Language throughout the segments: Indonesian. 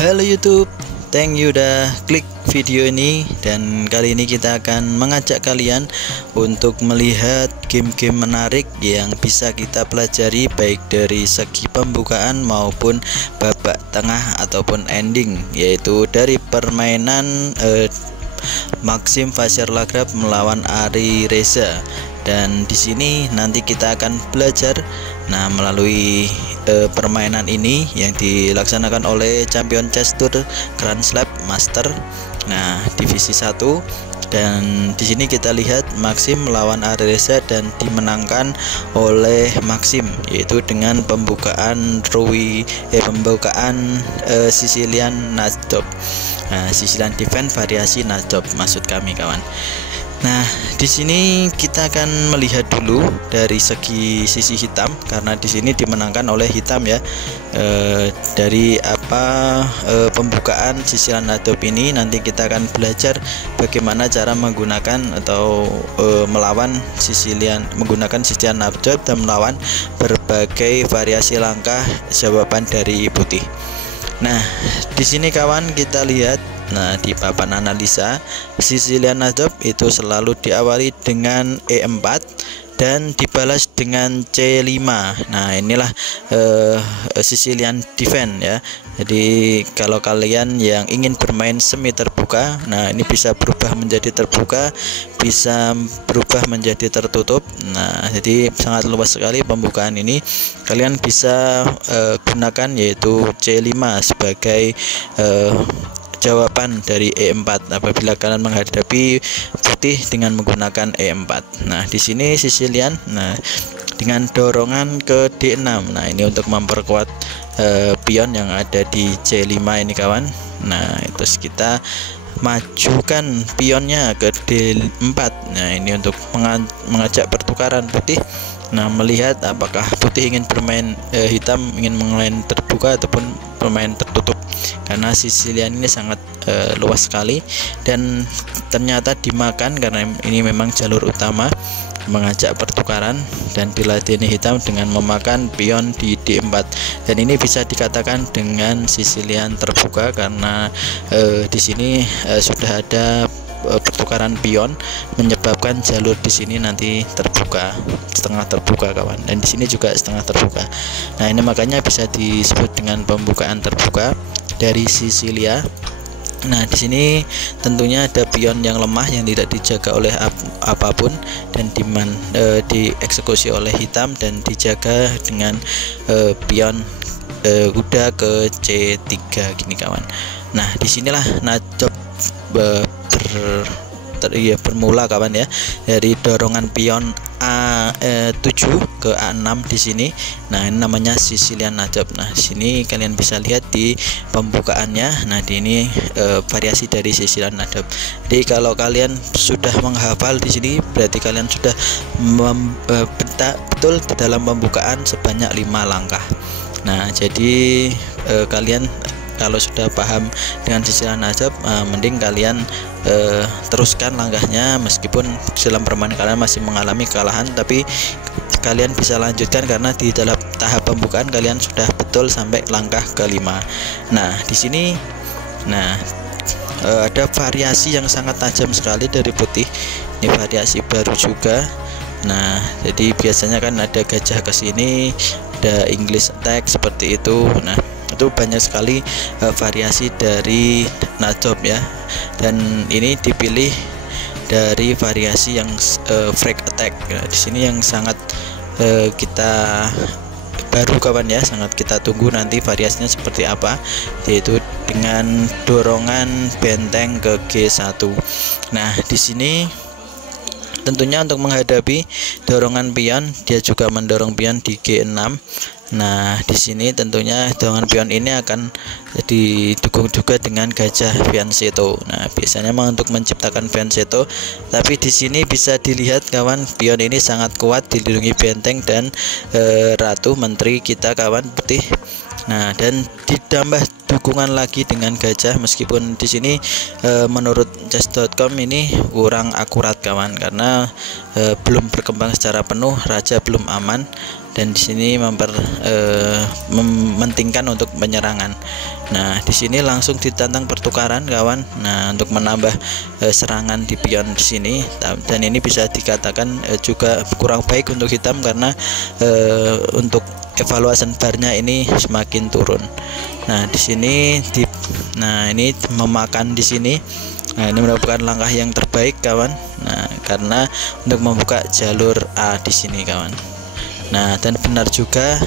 Halo YouTube, thank you udah klik video ini. Dan kali ini kita akan mengajak kalian untuk melihat game-game menarik yang bisa kita pelajari, baik dari segi pembukaan maupun babak tengah ataupun ending, yaitu dari permainan Maxim Fajar Lagrab melawan Ari Reza. Dan di sini nanti kita akan belajar melalui permainan ini yang dilaksanakan oleh Champion Chess Tour Grand Slam Master divisi 1. Dan di sini kita lihat Maxim melawan Ari Reza dan dimenangkan oleh Maxim, yaitu dengan pembukaan Sicilian Nastop. Sicilian Defense variasi Nastop maksud kami, kawan. Nah, di sini kita akan melihat dulu dari sisi hitam, karena di sini dimenangkan oleh hitam ya. Dari pembukaan Sicilian Nastop ini nanti kita akan belajar bagaimana cara menggunakan atau menggunakan Sicilian Nastop dan melawan berbagai variasi langkah jawaban dari putih. Nah, di sini kawan kita lihat. Di papan analisa, Sicilian Nastop itu selalu diawali dengan E4 dan dibalas dengan C5. Nah, inilah Sicilian Defense ya. Jadi kalau kalian yang ingin bermain semi terbuka, ini bisa berubah menjadi terbuka, bisa berubah menjadi tertutup. Jadi sangat luas sekali pembukaan ini. Kalian bisa gunakan yaitu C5 sebagai jawaban dari E4 apabila kalian menghadapi putih dengan menggunakan E4. Nah, di sini Sicilian dengan dorongan ke D6. Ini untuk memperkuat pion yang ada di C5 ini, kawan. Terus kita majukan pionnya ke D4. Ini untuk mengajak pertukaran putih. Melihat apakah putih ingin bermain hitam ingin bermain terbuka ataupun bermain tertutup, karena Sicilian ini sangat luas sekali dan ternyata dimakan karena ini memang jalur utama mengajak pertukaran, dan diladeni hitam dengan memakan pion di D4. Dan ini bisa dikatakan dengan Sicilian terbuka karena di sini sudah ada pertukaran pion menyebabkan jalur di sini nanti terbuka, setengah terbuka, kawan. Dan di sini juga setengah terbuka. Ini makanya bisa disebut dengan pembukaan terbuka dari Sicilia. Di sini tentunya ada pion yang lemah yang tidak dijaga oleh apapun dan dieksekusi oleh hitam dan dijaga dengan pion kuda ke C3 gini, kawan. Disinilah Nastop bermula, kawan ya, dari dorongan pion A7 ke A6 di sini. Ini namanya Sicilian Nastop. Di sini kalian bisa lihat di pembukaannya. Di ini variasi dari Sicilian Nastop. Jadi kalau kalian sudah menghafal di sini, berarti kalian sudah betul di dalam pembukaan sebanyak 5 langkah. Jadi kalian kalau sudah paham dengan Sicilian Nastop, mending kalian teruskan langkahnya, meskipun dalam permainan kalian masih mengalami kekalahan, tapi kalian bisa lanjutkan karena di dalam tahap pembukaan kalian sudah betul sampai langkah ke-5. Di sini ada variasi yang sangat tajam sekali dari putih. Ini variasi baru juga. Jadi biasanya kan ada gajah ke sini, ada English attack seperti itu. Itu banyak sekali variasi dari Nastop ya. Dan ini dipilih dari variasi yang frag attack. Di sini yang sangat kita baru, kawan ya, sangat kita tunggu nanti variasinya seperti apa, yaitu dengan dorongan benteng ke G1. Di sini tentunya untuk menghadapi dorongan pion, dia juga mendorong pion di G6. Di sini tentunya dorongan pion ini akan didukung juga dengan gajah fianchetto. Biasanya memang untuk menciptakan fianchetto, tapi di sini bisa dilihat, kawan, pion ini sangat kuat dilindungi benteng dan ratu menteri kita, kawan, putih. Dan ditambah dukungan lagi dengan gajah, meskipun di sini menurut chess.com ini kurang akurat, kawan, karena belum berkembang secara penuh, raja belum aman. dan di sini mementingkan untuk penyerangan. Nah, di sini langsung ditantang pertukaran kawan. Nah, untuk menambah serangan di pion di sini, dan ini bisa dikatakan juga kurang baik untuk hitam karena untuk evaluasi barnya ini semakin turun. Nah, di sini ini memakan di sini. Nah, ini merupakan langkah yang terbaik kawan. Nah, karena untuk membuka jalur A di sini kawan. Nah, dan benar juga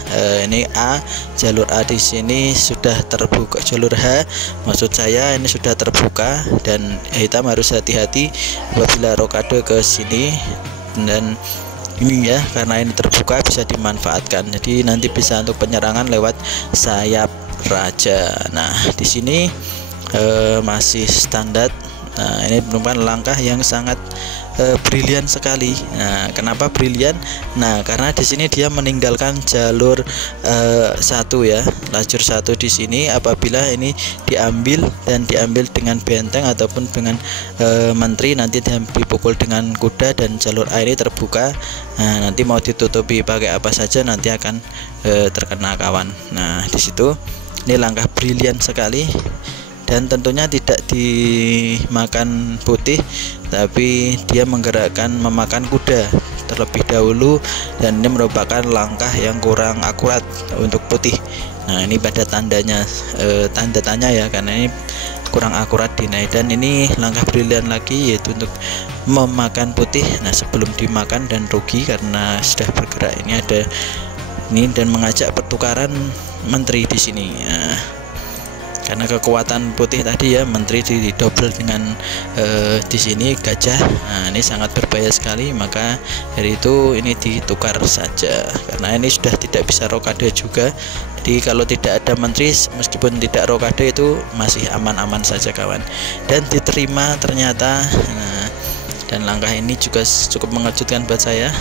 ini A, jalur A di sini sudah terbuka. Jalur H maksud saya ini sudah terbuka, dan hitam harus hati-hati apabila rokade ke sini, dan ini ya karena ini terbuka bisa dimanfaatkan. Jadi nanti bisa untuk penyerangan lewat sayap raja. Nah, di sini masih standar. Nah, ini merupakan langkah yang sangat brilian sekali. Nah, kenapa brilian? Nah, karena di sini dia meninggalkan jalur satu ya, lajur satu di sini. Apabila ini diambil dengan benteng ataupun dengan menteri, nanti dipukul dengan kuda dan jalur A ini terbuka. Nah, nanti mau ditutupi pakai apa saja nanti akan terkena kawan. Nah, di situ ini langkah brilian sekali. Dan tentunya tidak dimakan putih, tapi dia memakan kuda terlebih dahulu, dan ini merupakan langkah yang kurang akurat untuk putih. Nah, ini pada tandanya, tanda tanya ya, karena ini kurang akurat dinaik. Dan ini langkah brilian lagi, yaitu untuk memakan putih. Nah, sebelum dimakan dan rugi karena sudah bergerak, ini ada ini dan mengajak pertukaran menteri di sini. Nah, karena kekuatan putih tadi ya, menteri didobel dengan di sini gajah. Nah, ini sangat berbahaya sekali, maka dari itu ini ditukar saja karena ini sudah tidak bisa rokade juga. Jadi kalau tidak ada menteri, meskipun tidak rokade itu masih aman-aman saja kawan, dan diterima ternyata. Nah, dan langkah ini juga cukup mengejutkan buat saya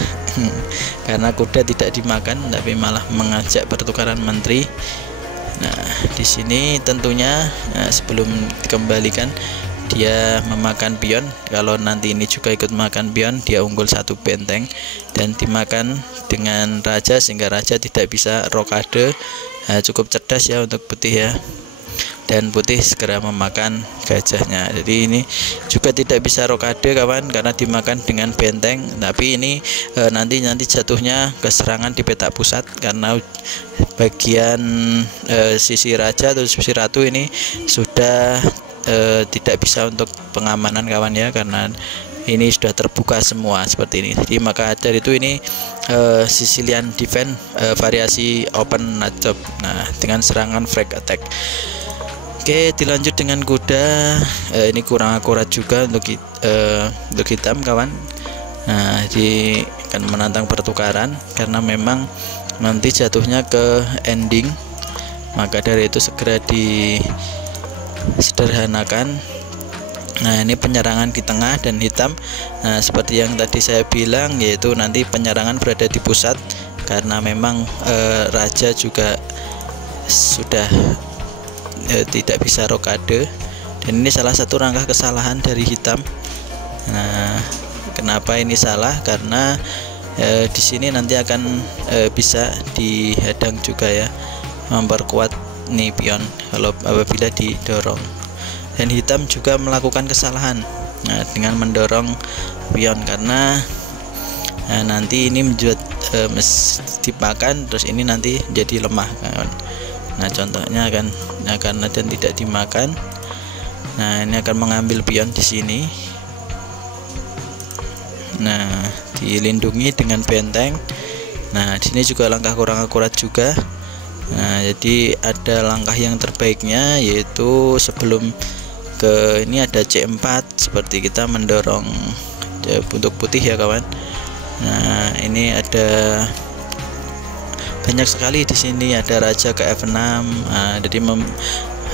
karena kuda tidak dimakan tapi malah mengajak pertukaran menteri. Nah, di sini tentunya sebelum dikembalikan dia memakan pion. Kalau nanti ini juga ikut makan pion, dia unggul satu benteng dan dimakan dengan raja sehingga raja tidak bisa rokade. Nah, cukup cerdas ya untuk putih ya. Dan putih segera memakan gajahnya. Jadi ini juga tidak bisa rokade kawan karena dimakan dengan benteng. Tapi ini nanti jatuhnya ke serangan di petak pusat karena bagian sisi raja atau sisi ratu ini sudah tidak bisa untuk pengamanan kawan ya, karena ini sudah terbuka semua seperti ini. Jadi maka dari itu ini Sicilian defense variasi open nutjob. Nah, dengan serangan frag attack. Oke, dilanjut dengan kuda. Ini kurang akurat juga untuk hitam kawan. Nah, jadi akan menantang pertukaran karena memang nanti jatuhnya ke ending. Maka dari itu segera disederhanakan. Nah, ini penyerangan di tengah dan hitam. Nah, seperti yang tadi saya bilang, yaitu nanti penyerangan berada di pusat karena memang raja juga sudah tidak bisa rokade, dan ini salah satu langkah kesalahan dari hitam. Nah, kenapa ini salah? Karena di sini nanti akan bisa dihadang juga ya, memperkuat nih pion kalau apabila didorong. Dan hitam juga melakukan kesalahan dengan mendorong pion karena nanti ini menjadi dimakan, terus ini nanti jadi lemah kan. Nah, contohnya akan dan tidak dimakan. Nah, ini akan mengambil pion di sini. Nah, dilindungi dengan benteng. Nah, di sini juga langkah kurang akurat juga. Nah, jadi ada langkah yang terbaiknya, yaitu sebelum ke ini ada C4 seperti kita mendorong untuk putih ya kawan. Nah, ini ada banyak sekali di sini, ada raja ke F6. Jadi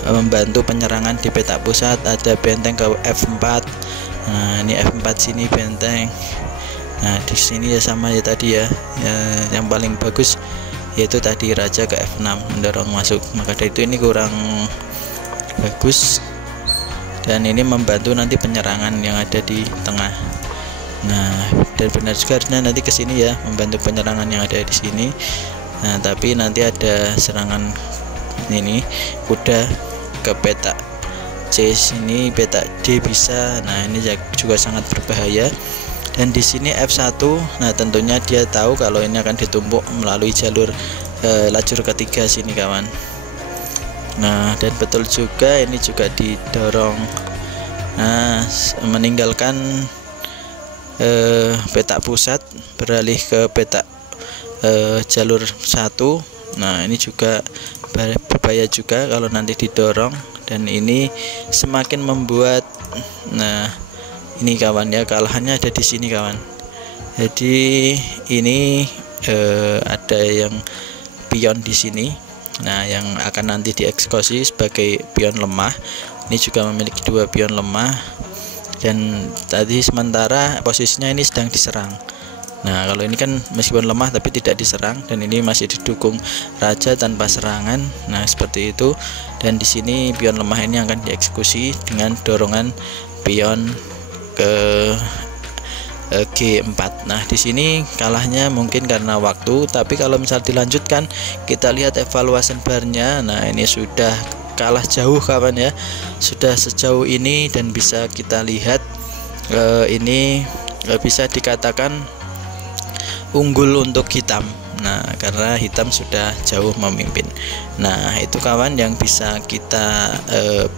membantu penyerangan di petak pusat. Ada benteng ke F4. Nah, ini F4 sini benteng. Nah, di sini ya sama ya tadi ya, yang paling bagus yaitu tadi raja ke F6 mendorong masuk. Maka dari itu ini kurang bagus, dan ini membantu nanti penyerangan yang ada di tengah. Nah, dan benar juga harusnya nanti ke sini ya, membantu penyerangan yang ada di sini. Nah, tapi nanti ada serangan ini kuda ke petak C sini, petak D bisa. Nah, ini juga sangat berbahaya. Dan di sini F1. Nah, tentunya dia tahu kalau ini akan ditumpuk melalui jalur lajur ketiga sini kawan. Nah, dan betul juga ini juga didorong. Nah, meninggalkan petak pusat beralih ke petak jalur 1. Nah, ini juga berbahaya juga kalau nanti didorong, dan ini semakin membuat, nah ini kawan ya, kalahannya ada di sini kawan. Jadi ini ada yang pion di sini, nah yang akan nanti dieksekusi sebagai pion lemah. Ini juga memiliki 2 pion lemah, dan tadi sementara posisinya ini sedang diserang. Nah, kalau ini kan meskipun lemah tapi tidak diserang, dan ini masih didukung raja tanpa serangan. Nah, seperti itu. Dan di sini pion lemah ini akan dieksekusi dengan dorongan pion ke G4. Nah, di sini kalahnya mungkin karena waktu, tapi kalau misal dilanjutkan, kita lihat evaluasi barnya. Nah, ini sudah kalah jauh kawan ya, sudah sejauh ini, dan bisa kita lihat ini bisa dikatakan unggul untuk hitam. Nah, karena hitam sudah jauh memimpin. Nah, itu kawan yang bisa kita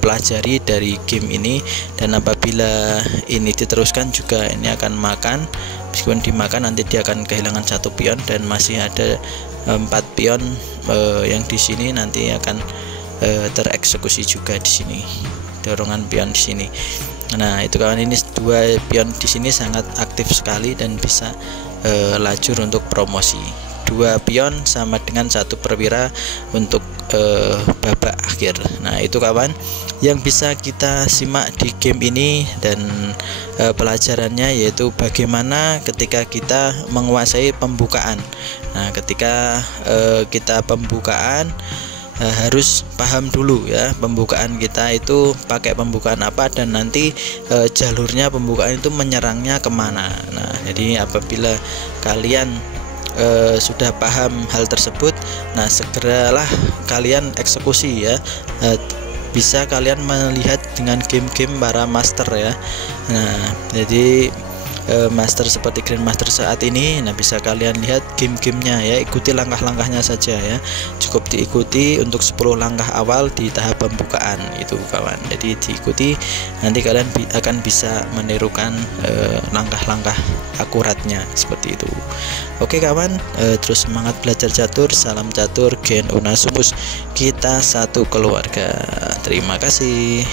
pelajari dari game ini. Dan apabila ini diteruskan juga ini akan makan, meskipun dimakan nanti dia akan kehilangan 1 pion, dan masih ada 4 pion yang di sini nanti akan tereksekusi juga di sini, dorongan pion di sini. Nah, itu kawan, ini 2 pion di sini sangat aktif sekali dan bisa lajur untuk promosi. 2 pion sama dengan 1 perwira untuk babak akhir. Nah, itu kawan yang bisa kita simak di game ini, dan pelajarannya yaitu bagaimana ketika kita menguasai pembukaan. Nah, ketika kita pembukaan harus paham dulu ya, pembukaan kita itu pakai pembukaan apa, dan nanti jalurnya pembukaan itu menyerangnya kemana. Nah, jadi apabila kalian sudah paham hal tersebut, nah segeralah kalian eksekusi ya. Bisa kalian melihat dengan game-game para master ya. Nah, jadi master seperti Grandmaster saat ini, nah bisa kalian lihat game-gamenya ya, ikuti langkah-langkahnya saja ya, cukup diikuti untuk 10 langkah awal di tahap pembukaan itu kawan. Jadi diikuti, nanti kalian akan bisa menirukan langkah-langkah akuratnya seperti itu. Oke kawan, terus semangat belajar catur, salam catur, Gen Unasumus, kita satu keluarga. Terima kasih.